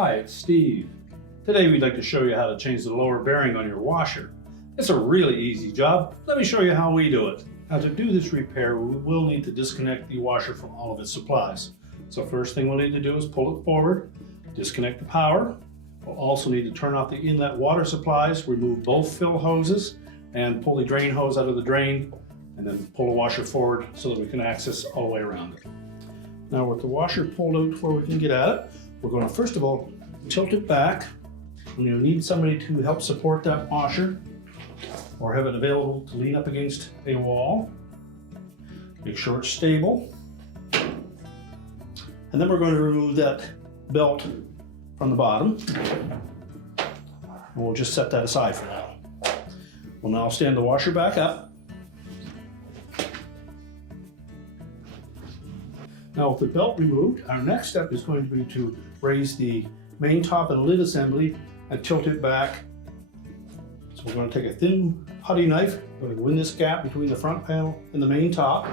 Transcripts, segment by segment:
Hi, it's Steve. Today we'd like to show you how to change the lower bearing on your washer. It's a really easy job. Let me show you how we do it. Now to do this repair, we will need to disconnect the washer from all of its supplies. So first thing we'll need to do is pull it forward, disconnect the power. We'll also need to turn off the inlet water supplies, remove both fill hoses, and pull the drain hose out of the drain, and then pull the washer forward so that we can access all the way around it. Now with the washer pulled out before we can get at it, we're going to first of all tilt it back. And you'll need somebody to help support that washer or have it available to lean up against a wall. Make sure it's stable. And then we're going to remove that belt from the bottom. And we'll just set that aside for now. We'll now stand the washer back up. Now with the belt removed, our next step is going to be to raise the main top and lid assembly and tilt it back. So we're going to take a thin putty knife, we're going to go in this gap between the front panel and the main top.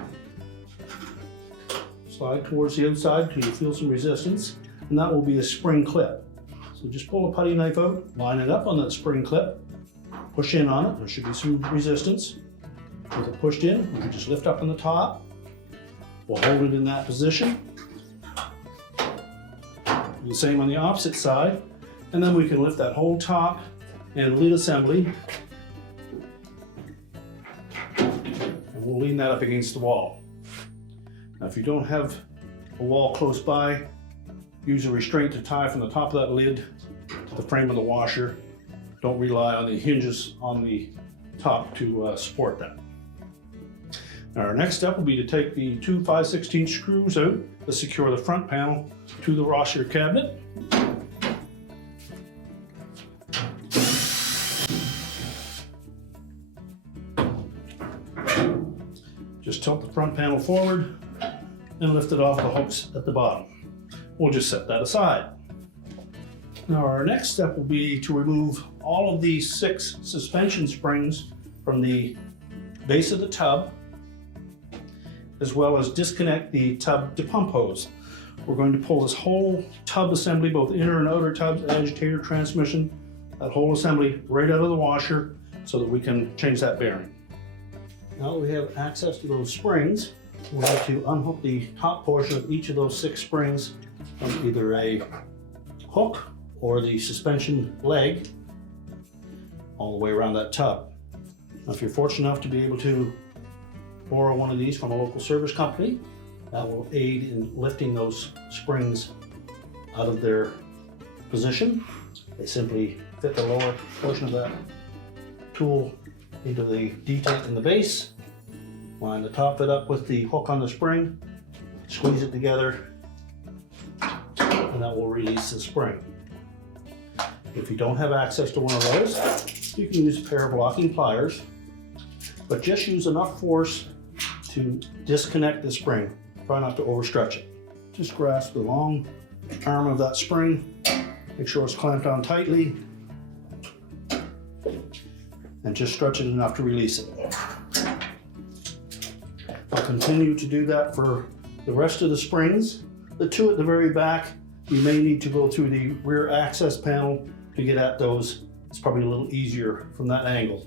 Slide towards the outside until you feel some resistance, and that will be a spring clip. So just pull a putty knife out, line it up on that spring clip, push in on it, there should be some resistance. With it pushed in, we can just lift up on the top. We'll hold it in that position. The same on the opposite side, and then we can lift that whole top and lid assembly, and we'll lean that up against the wall. Now if you don't have a wall close by, use a restraint to tie from the top of that lid to the frame of the washer. Don't rely on the hinges on the top to support that. Now our next step will be to take the two 5/16 screws out to secure the front panel to the washer cabinet. Just tilt the front panel forward and lift it off the hooks at the bottom. We'll just set that aside. Now our next step will be to remove all of these 6 suspension springs from the base of the tub, as well as disconnect the tub to pump hose. We're going to pull this whole tub assembly, both inner and outer tubs, agitator, transmission, that whole assembly right out of the washer so that we can change that bearing. Now that we have access to those springs, we'll have to unhook the top portion of each of those 6 springs from either a hook or the suspension leg all the way around that tub. Now if you're fortunate enough to be able to borrow one of these from a local service company, that will aid in lifting those springs out of their position. They simply fit the lower portion of that tool into the detent in the base, line the top of it up with the hook on the spring, squeeze it together, and that will release the spring. If you don't have access to one of those, you can use a pair of locking pliers, but just use enough force to disconnect the spring. Try not to overstretch it. Just grasp the long arm of that spring, make sure it's clamped on tightly, and just stretch it enough to release it. I'll continue to do that for the rest of the springs. The 2 at the very back, you may need to go through the rear access panel to get at those. It's probably a little easier from that angle.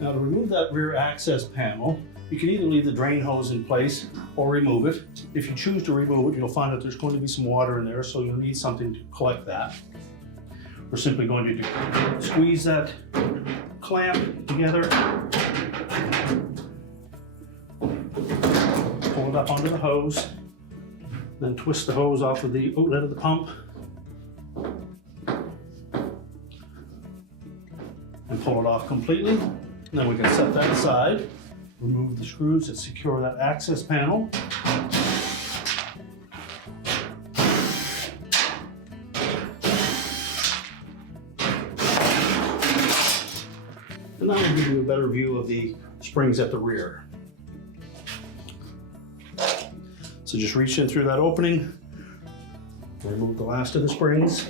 Now to remove that rear access panel, you can either leave the drain hose in place or remove it. If you choose to remove it, you'll find that there's going to be some water in there, so you'll need something to collect that. We're simply going to squeeze that clamp together, pull it up onto the hose, then twist the hose off of the outlet of the pump, and pull it off completely. And then we can set that aside, remove the screws that secure that access panel. And that will give you a better view of the springs at the rear. So just reach in through that opening, Remove the last of the springs.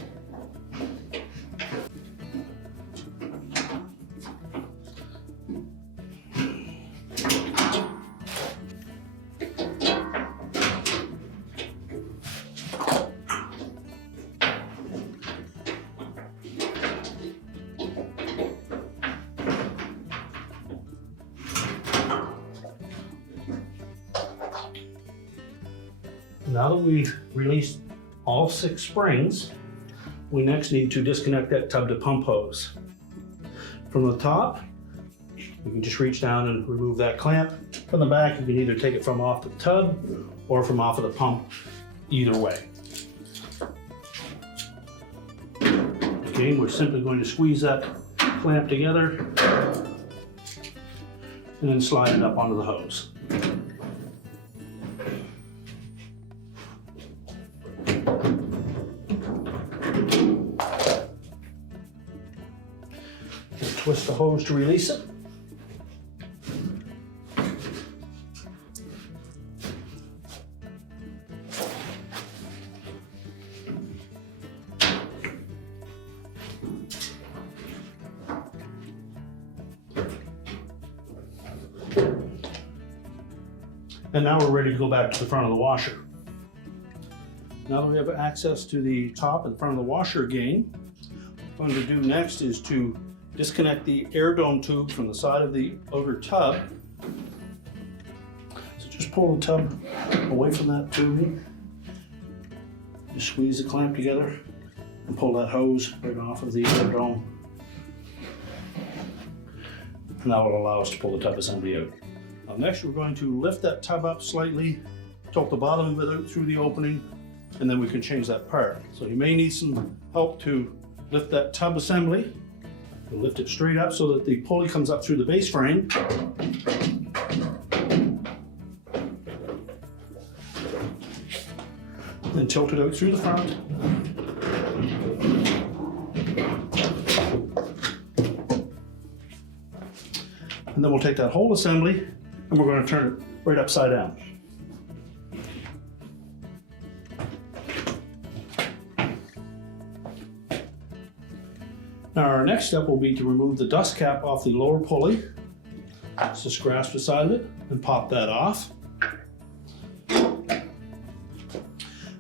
Now that we've released all 6 springs, we next need to disconnect that tub to pump hose. From the top, you can just reach down and remove that clamp. From the back, you can either take it from off the tub or from off of the pump, either way. Okay, we're simply going to squeeze that clamp together and then slide it up onto the hose. Twist the hose to release it. And now we're ready to go back to the front of the washer. Now that we have access to the top and front of the washer again, what I'm going to do next is to disconnect the air dome tube from the side of the outer tub. So just pull the tub away from that tubing. Just squeeze the clamp together and pull that hose right off of the air dome. And that will allow us to pull the tub assembly out. Now next we're going to lift that tub up slightly, tilt the bottom of it out through the opening, and then we can change that part. So you may need some help to lift that tub assembly. We'll lift it straight up so that the pulley comes up through the base frame. Then tilt it out through the front. And then we'll take that whole assembly and we're going to turn it right upside down. Now our next step will be to remove the dust cap off the lower pulley. Just grasp the side of it and pop that off. Then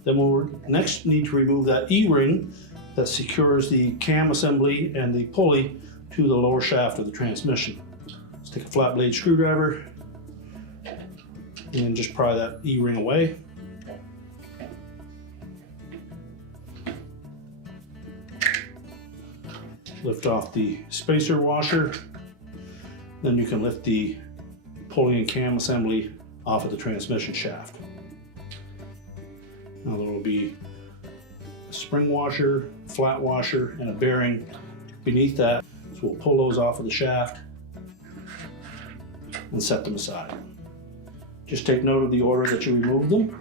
we'll next need to remove that E-ring that secures the cam assembly and the pulley to the lower shaft of the transmission. Let's take a flat blade screwdriver and then just pry that E-ring away. Lift off the spacer washer, then you can lift the pulley and cam assembly off of the transmission shaft. Now there will be a spring washer, flat washer, and a bearing beneath that. So we'll pull those off of the shaft and set them aside. Just take note of the order that you remove them.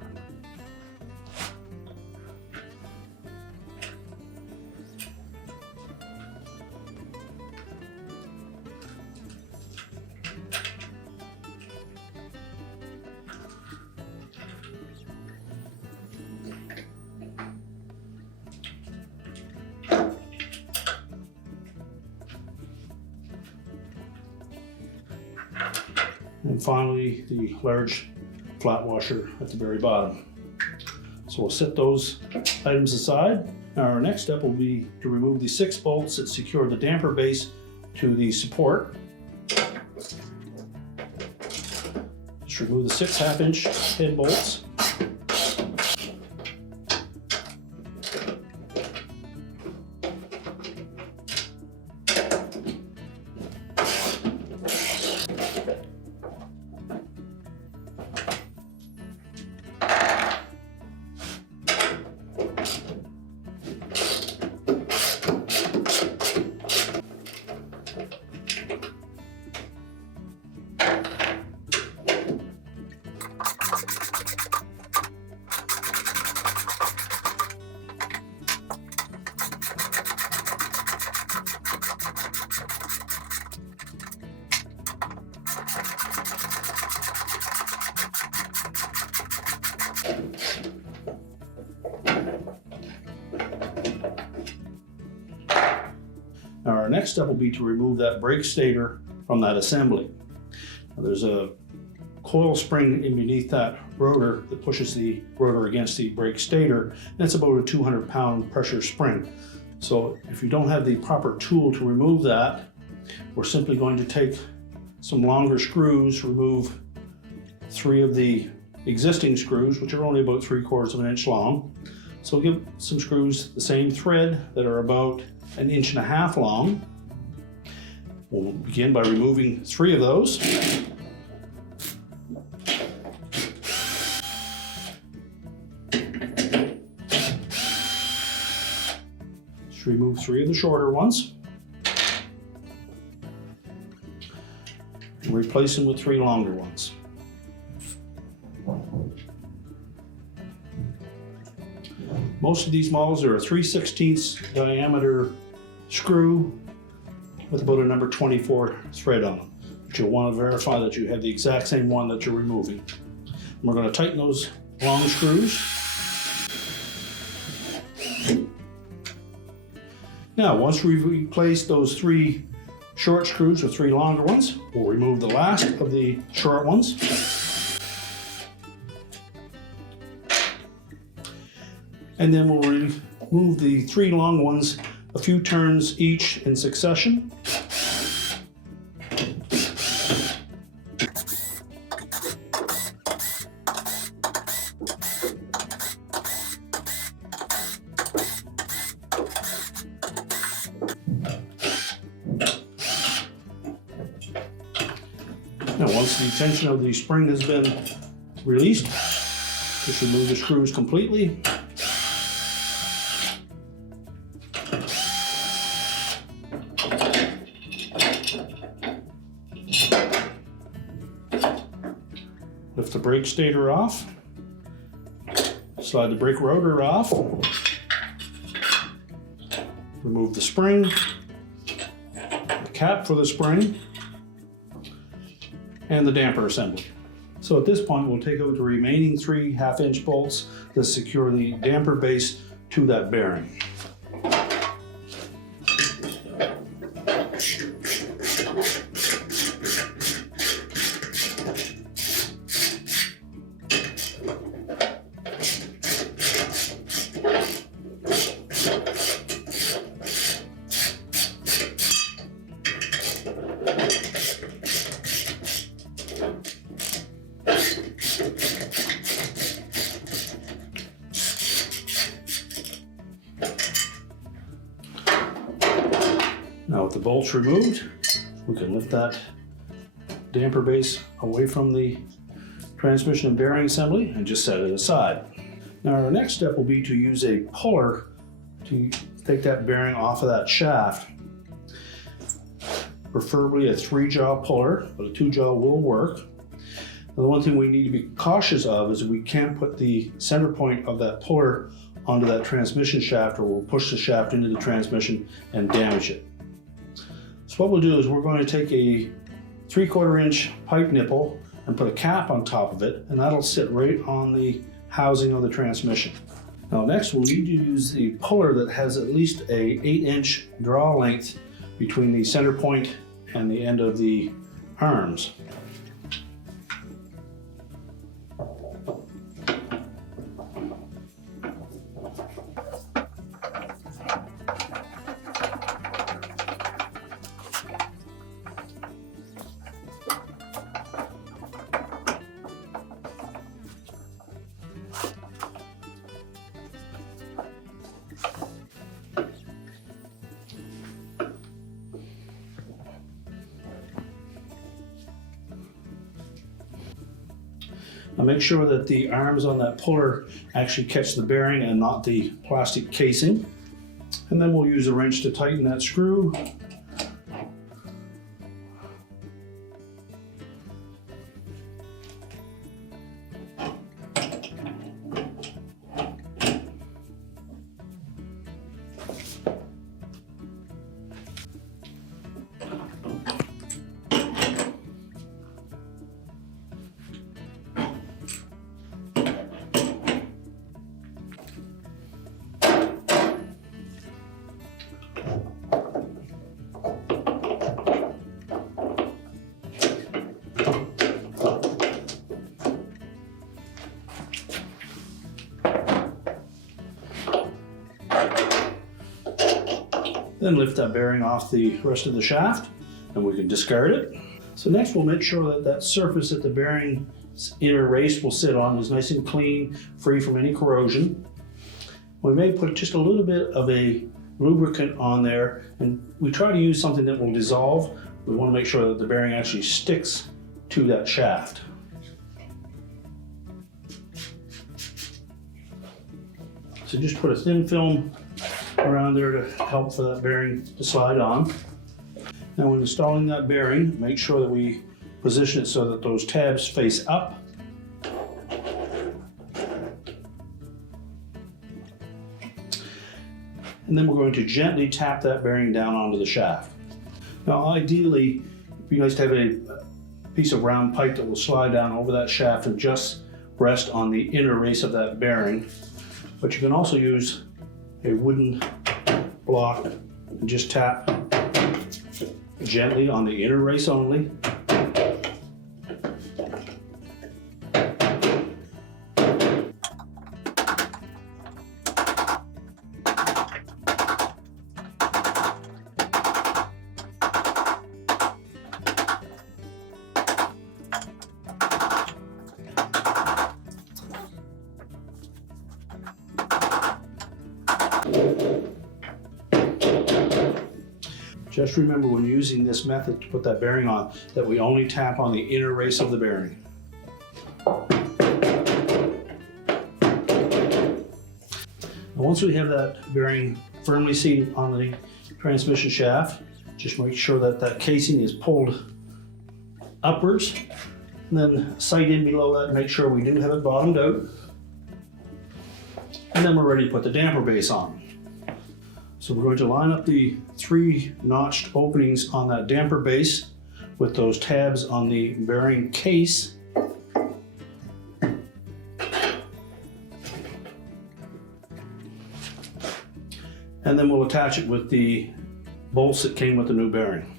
And finally, the large flat washer at the very bottom. So we'll set those items aside. Now our next step will be to remove the 6 bolts that secure the damper base to the support. Just remove the 6 1/2-inch head bolts. Now our next step will be to remove that brake stator from that assembly. Now, there's a coil spring in beneath that rotor that pushes the rotor against the brake stator, and it's about a 200-pound pressure spring. So if you don't have the proper tool to remove that, we're simply going to take some longer screws, remove 3 of the existing screws, which are only about 3/4 of an inch long. So we'll give some screws the same thread that are about 1.5 inches long. We'll begin by removing 3 of those. Just remove 3 of the shorter ones. And replace them with 3 longer ones. Most of these models are a 3/16 diameter screw with about a number 24 thread on them. But you'll want to verify that you have the exact same one that you're removing. And we're going to tighten those long screws. Now, once we've replaced those 3 short screws with 3 longer ones, we'll remove the last of the short ones. And then we'll remove the 3 long ones a few turns each in succession. Now, once the tension of the spring has been released, just remove the screws completely. Lift the brake stator off, slide the brake rotor off, remove the spring, the cap for the spring, and the damper assembly. So at this point, we'll take out the remaining 3 1/2-inch bolts to secure the damper base to that bearing. Now with the bolts removed, we can lift that damper base away from the transmission and bearing assembly and just set it aside. Now our next step will be to use a puller to take that bearing off of that shaft. Preferably a 3-jaw puller, but a 2-jaw will work. Now, the one thing we need to be cautious of is we can't put the center point of that puller onto that transmission shaft, or we'll push the shaft into the transmission and damage it. So what we'll do is we're going to take a 3/4 inch pipe nipple and put a cap on top of it, and that'll sit right on the housing of the transmission. Now next we'll need to use the puller that has at least a 8-inch draw length between the center point and the end of the arms. Now make sure that the arms on that puller actually catch the bearing and not the plastic casing. And then we'll use a wrench to tighten that screw. Then lift that bearing off the rest of the shaft and we can discard it. So next we'll make sure that that surface that the bearing's inner race will sit on is nice and clean, free from any corrosion. We may put just a little bit of a lubricant on there, and we try to use something that will dissolve. We want to make sure that the bearing actually sticks to that shaft. So just put a thin film around there to help for that bearing to slide on. Now when installing that bearing, make sure that we position it so that those tabs face up. And then we're going to gently tap that bearing down onto the shaft. Now ideally, it'd be nice to have a piece of round pipe that will slide down over that shaft and just rest on the inner race of that bearing. But you can also use a wooden block and just tap gently on the inner race only. Just remember when using this method to put that bearing on, that we only tap on the inner race of the bearing. Now once we have that bearing firmly seated on the transmission shaft, just make sure that that casing is pulled upwards, and then sight in below that and make sure we do have it bottomed out. And then we're ready to put the damper base on. So we're going to line up the 3 notched openings on that damper base with those tabs on the bearing case. And then we'll attach it with the bolts that came with the new bearing.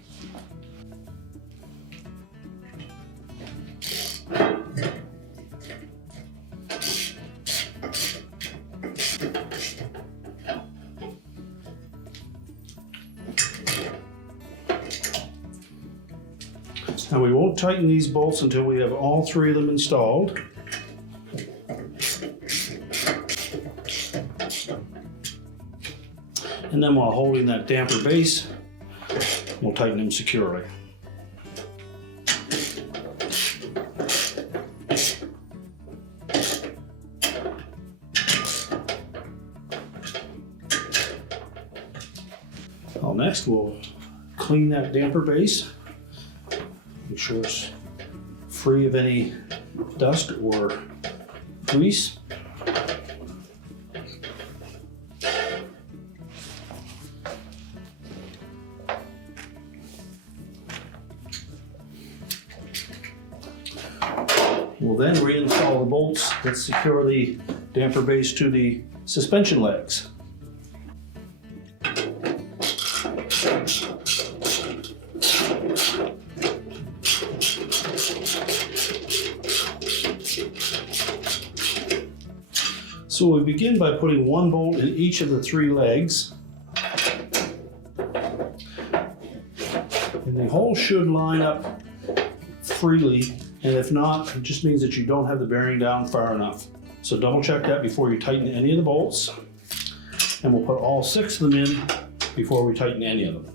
Now we won't tighten these bolts until we have all 3 of them installed. And then while holding that damper base, we'll tighten them securely. Well, next we'll clean that damper base. Make sure it's free of any dust or grease. We'll then reinstall the bolts that secure the damper base to the suspension legs. So we begin by putting 1 bolt in each of the 3 legs. And the hole should line up freely, and if not, it just means that you don't have the bearing down far enough. So double check that before you tighten any of the bolts. And we'll put all 6 of them in before we tighten any of them.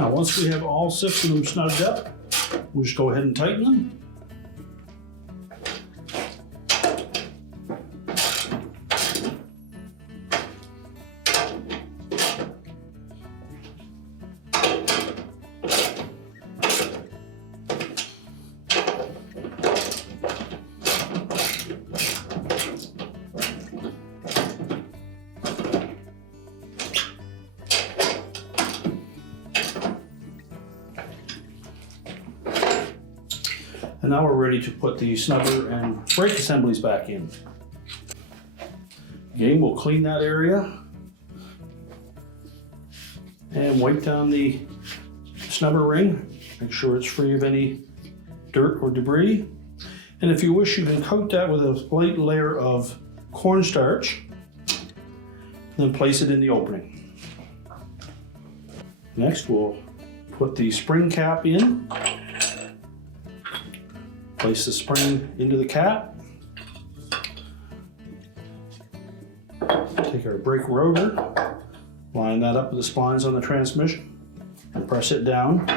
Now, once we have all 6 of them snugged up, we'll just go ahead and tighten them. And now we're ready to put the snubber and brake assemblies back in. Again, we'll clean that area and wipe down the snubber ring. Make sure it's free of any dirt or debris. And if you wish, you can coat that with a light layer of cornstarch, then place it in the opening. Next, we'll put the spring cap in. Place the spring into the cap. Take our brake rotor, line that up with the splines on the transmission, and press it down.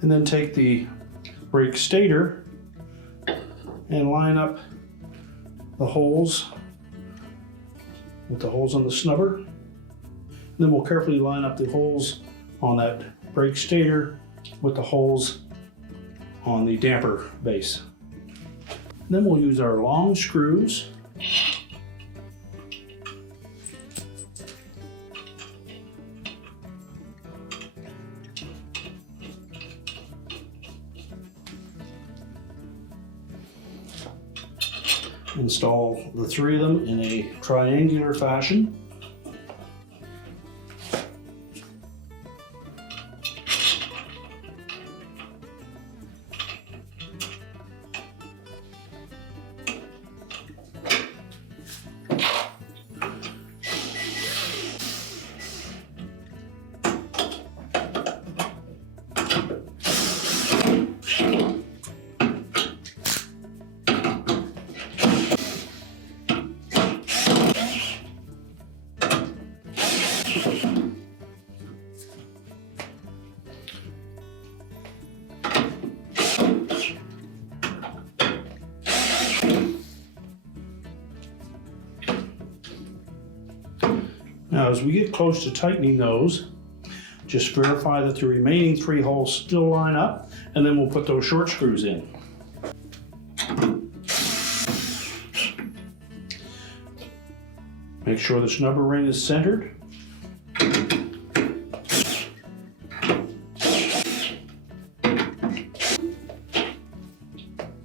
And then take the brake stator and line up the holes with the holes on the snubber. And then we'll carefully line up the holes on that brake stator with the holes on the damper base. And then we'll use our long screws install the 3 of them in a triangular fashion. Now, as we get close to tightening those, just verify that the remaining 3 holes still line up, and then we'll put those short screws in. Make sure the snubber ring is centered.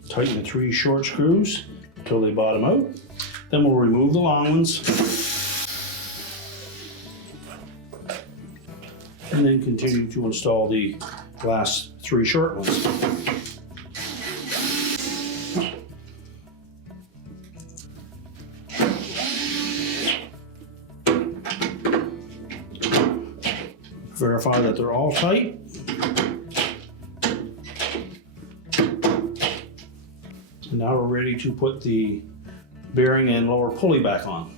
Tighten the 3 short screws until they bottom out. Then we'll remove the long ones. And then continue to install the last 3 short ones. Verify that they're all tight. And now we're ready to put the bearing and lower pulley back on.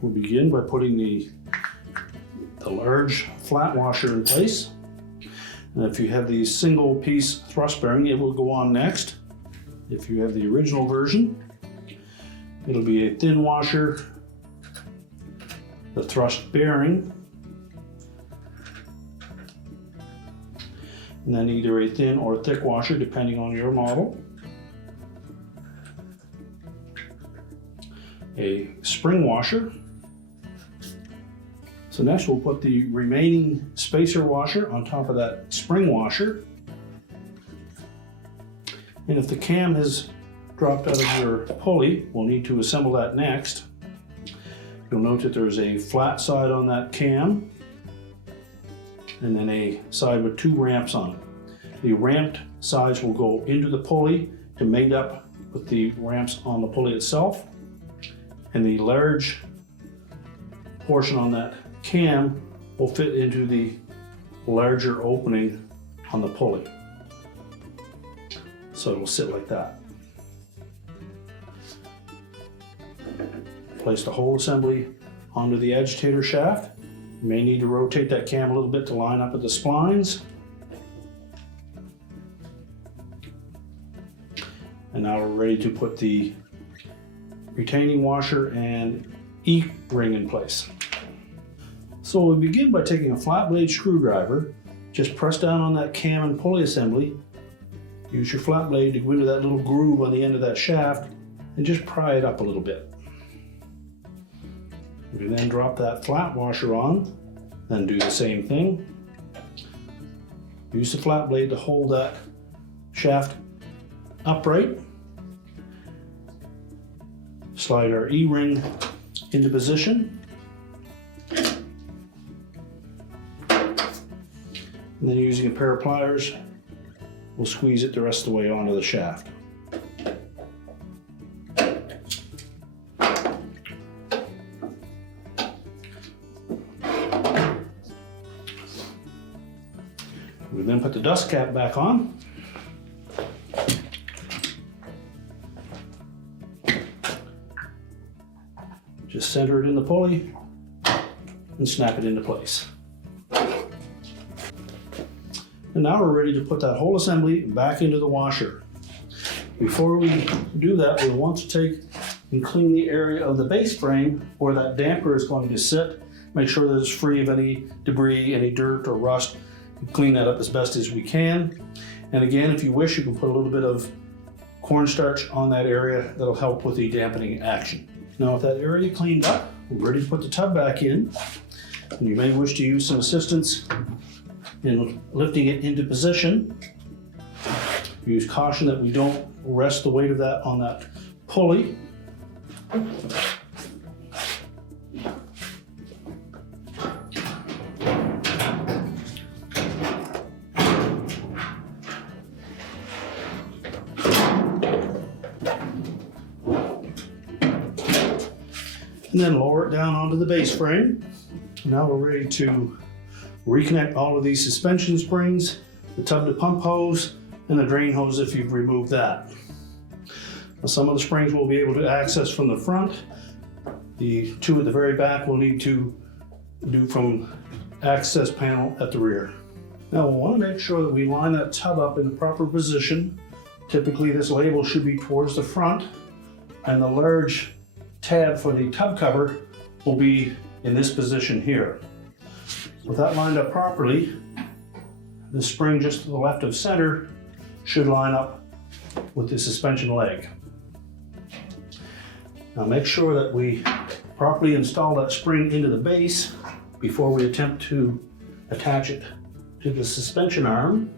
We'll begin by putting the large flat washer in place. And if you have the single piece thrust bearing, it will go on next. If you have the original version, it'll be a thin washer, the thrust bearing, and then either a thin or thick washer depending on your model. A spring washer. So next we'll put the remaining spacer washer on top of that spring washer. And if the cam has dropped out of your pulley, we'll need to assemble that next. You'll note that there's a flat side on that cam and then a side with 2 ramps on it. The ramped sides will go into the pulley to mate up with the ramps on the pulley itself. And the large portion on that cam will fit into the larger opening on the pulley. So it'll sit like that. Place the whole assembly onto the agitator shaft. You may need to rotate that cam a little bit to line up with the splines. And now we're ready to put the retaining washer and E-ring in place. So we'll begin by taking a flat blade screwdriver, just press down on that cam and pulley assembly, use your flat blade to go into that little groove on the end of that shaft and just pry it up a little bit. We then drop that flat washer on, then do the same thing. Use the flat blade to hold that shaft upright. Slide our E-ring into position. And then using a pair of pliers, we'll squeeze it the rest of the way onto the shaft. We then put the dust cap back on. Just center it in the pulley and snap it into place. And now we're ready to put that whole assembly back into the washer. Before we do that, we'll want to take and clean the area of the base frame where that damper is going to sit. Make sure that it's free of any debris, any dirt or rust. Clean that up as best as we can. And again, if you wish, you can put a little bit of cornstarch on that area. That'll help with the dampening action. Now with that area cleaned up, we're ready to put the tub back in. And you may wish to use some assistance in lifting it into position. Use caution that we don't rest the weight of that on that pulley. And then lower it down onto the base frame. Now we're ready to reconnect all of these suspension springs, the tub to pump hose, and the drain hose if you've removed that. Now, some of the springs we'll be able to access from the front. The two at the very back we'll need to do from access panel at the rear. Now we'll want to make sure that we line that tub up in the proper position. Typically this label should be towards the front, and the large tab for the tub cover will be in this position here. With that lined up properly, the spring just to the left of center should line up with the suspension leg. Now make sure that we properly install that spring into the base before we attempt to attach it to the suspension arm.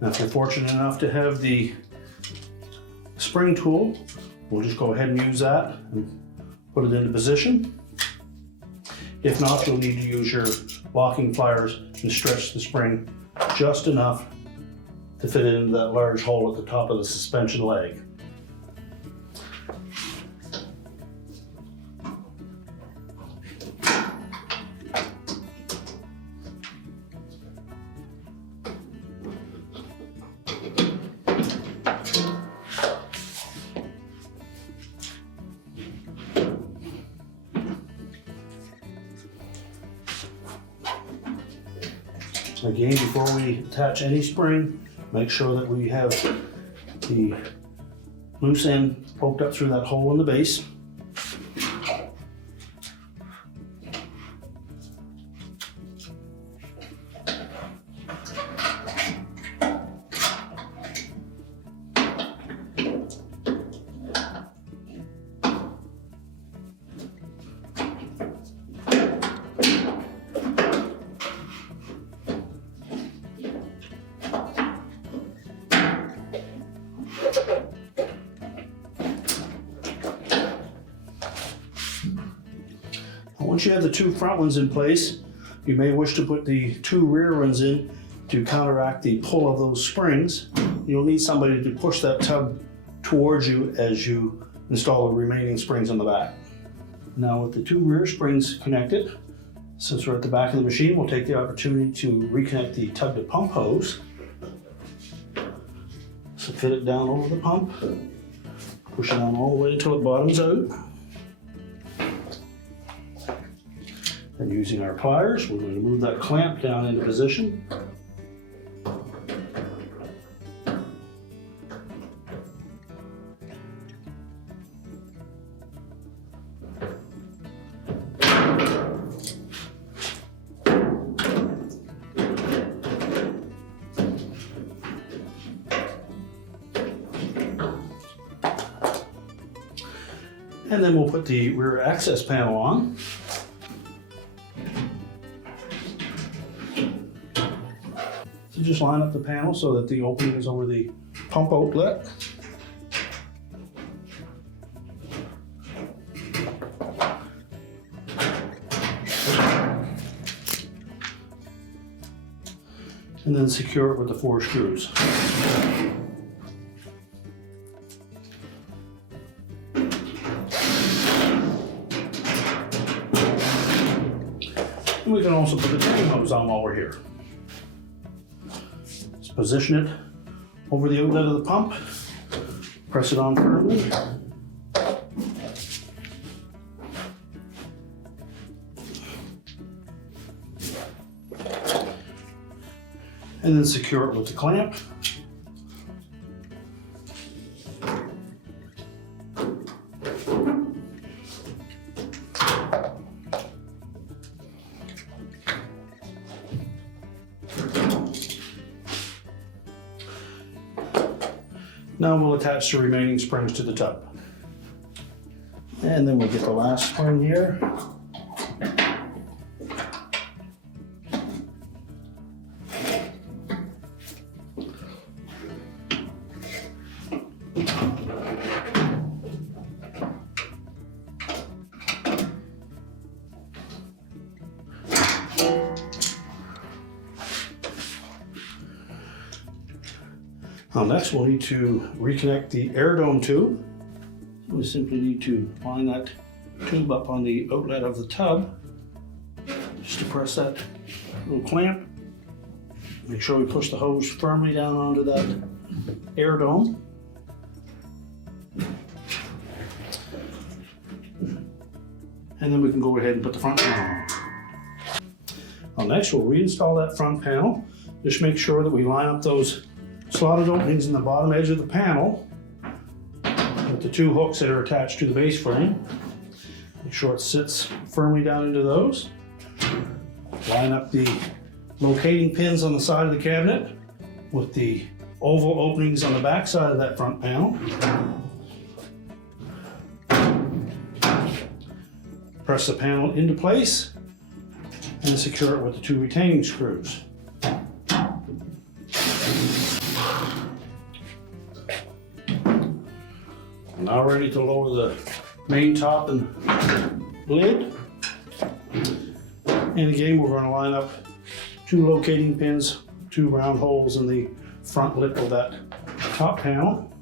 Now if you're fortunate enough to have the spring tool, we'll just go ahead and use that and put it into position. If not, you'll need to use your locking pliers and stretch the spring just enough to fit it into that large hole at the top of the suspension leg. Again, before we attach any spring, make sure that we have the loose end poked up through that hole in the base. Once you have the two front ones in place, you may wish to put the two rear ones in to counteract the pull of those springs. You'll need somebody to push that tub towards you as you install the remaining springs on the back. Now with the two rear springs connected, since we're at the back of the machine, we'll take the opportunity to reconnect the tub to pump hose. So fit it down over the pump, push it down all the way until it bottoms out. And using our pliers, we're going to move that clamp down into position. And then we'll put the rear access panel on. So just line up the panel so that the opening is over the pump outlet. And then secure it with the 4 screws. And we can also put the drain hose on while we're here. Just position it over the outlet of the pump, press it on firmly. And then secure it with the clamp. Now we'll attach the remaining springs to the tub. And then we'll get the last spring here. Now next we'll need to reconnect the air dome tube. We simply need to line that tube up on the outlet of the tub. Just to press that little clamp. Make sure we push the hose firmly down onto that air dome. And then we can go ahead and put the front panel on. Now next we'll reinstall that front panel. Just make sure that we line up those slotted openings in the bottom edge of the panel with the 2 hooks that are attached to the base frame. Make sure it sits firmly down into those. Line up the locating pins on the side of the cabinet with the oval openings on the back side of that front panel. Press the panel into place and secure it with the 2 retaining screws. Now ready to lower the main top and lid. And again, we're going to line up 2 locating pins, 2 round holes in the front lip of that top panel.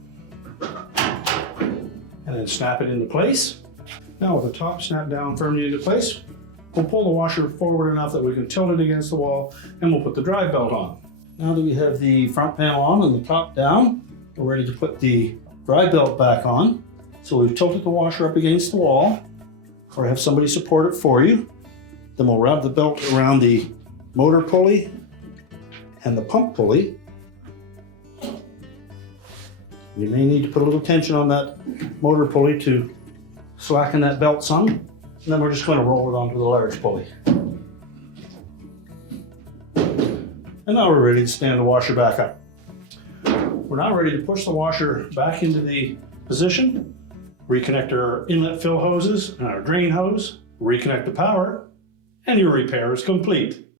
And then snap it into place. Now with the top snapped down firmly into place, we'll pull the washer forward enough that we can tilt it against the wall, and we'll put the drive belt on. Now that we have the front panel on and the top down, we're ready to put the drive belt back on. So we've tilted the washer up against the wall, or have somebody support it for you. Then we'll wrap the belt around the motor pulley and the pump pulley. You may need to put a little tension on that motor pulley to slacken that belt some. And then we're just going to roll it onto the large pulley. And now we're ready to stand the washer back up. We're now ready to push the washer back into the position, reconnect our inlet fill hoses and our drain hose, reconnect the power, and your repair is complete.